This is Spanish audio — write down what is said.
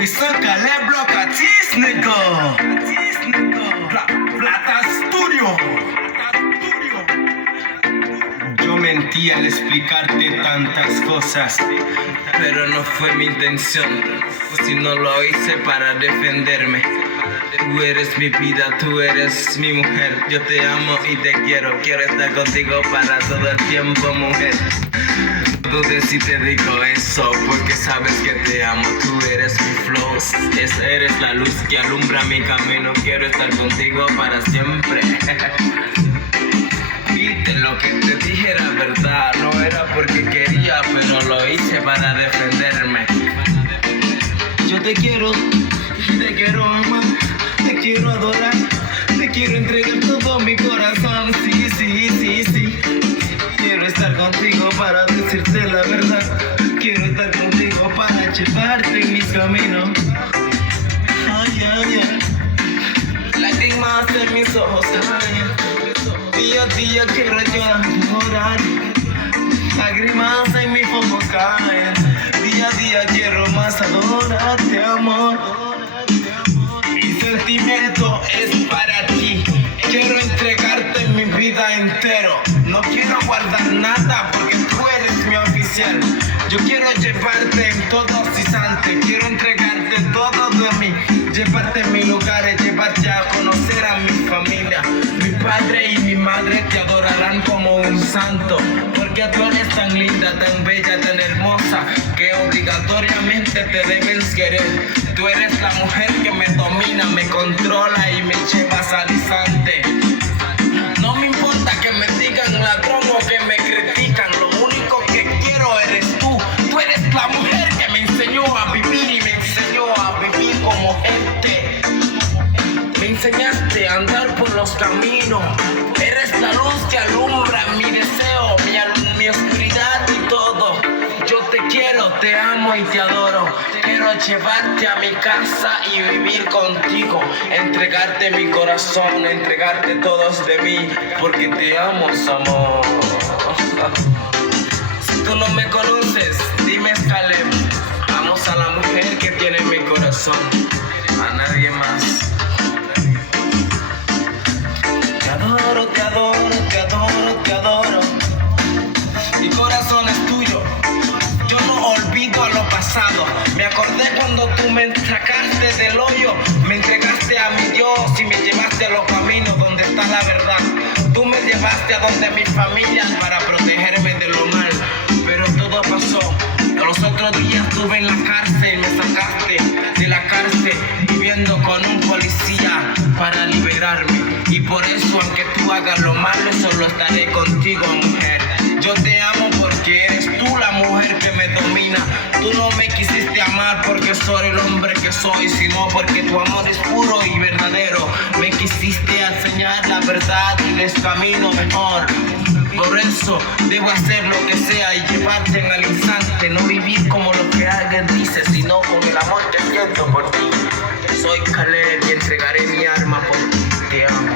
Високая блокатисnego Plata Studio. Yo mentí al explicarte tantas cosas, pero no fue mi intención, si no lo hice para defenderme. Tú eres mi vida, tú eres mi mujer. Yo te amo y te quiero estar contigo para todo el tiempo, mujer. No dudes si te digo eso, porque sabes que te amo. Tú eres mi flow, eres la luz que alumbra mi camino. Quiero estar contigo para siempre. Viste, lo que te dije era verdad, no era porque quería, pero lo hice para defenderme. Yo te quiero amar, te quiero adorar, te quiero entregar todo mi corazón. Sí. Quiero estar contigo para decirte la verdad. Quiero estar contigo para llevarte en mis caminos. Ay. Lágrimas en mis ojos, día a día quiero llorar. Lágrimas en mis ojos caen. Día a día quiero más adorarte, amor. Mi sentimiento es para ti. Quiero entregarte mi vida entero. No quiero guardar nada porque tú eres mi oficial. Yo quiero llevarte en todo instante. Quiero entregarte todo de mí. Llevarte en mis lugares, llevarte a conocer a mi familia. Mi padre y mi madre te adorarán como un santo, porque tú eres tan linda, tan bella, tan hermosa, que obligatoriamente te debes querer. Tú eres la mujer que me domina, me controla y me llevas al instante. No me importa que me digan ladrón o que me critican, lo único que quiero eres tú. Tú eres la mujer que me enseñó a vivir y me enseñó a vivir como gente. Me enseñaste a andar por los caminos. Eres la luz que alumbra mi deseo, mi oscuridad y todo. Yo te quiero, te amo y te adoro. Quiero llevarte a mi casa y vivir contigo. Entregarte mi corazón, entregarte todos de mí, porque te amo, amor. Si tú no me conoces, dime, Caleb. Vamos a la mujer que tiene mi corazón, a nadie más. Te adoro. Mi corazón es tuyo. Yo no olvido lo pasado. Me acordé cuando tú me sacaste del hoyo. Me entregaste a mi Dios y me llevaste a los caminos donde está la verdad. Tú me llevaste a donde mi familia para protegerme de lo mal. Pero todo pasó. Los otros días estuve en la cárcel. Me sacaste de la cárcel viviendo con un policía para liberarme. Y por eso, aunque tú hagas lo malo, solo estaré contigo, mujer. Yo te amo porque eres tú la mujer que me domina. Tú no me quisiste amar porque soy el hombre que soy, sino porque tu amor es puro y verdadero. Me quisiste enseñar la verdad y el camino mejor. Por eso debo hacer lo que sea y llevarte en al instante. No vivir como lo que alguien dice, sino con el amor que siento por ti. Soy Caleb y entregaré mi alma por ti. Te amo.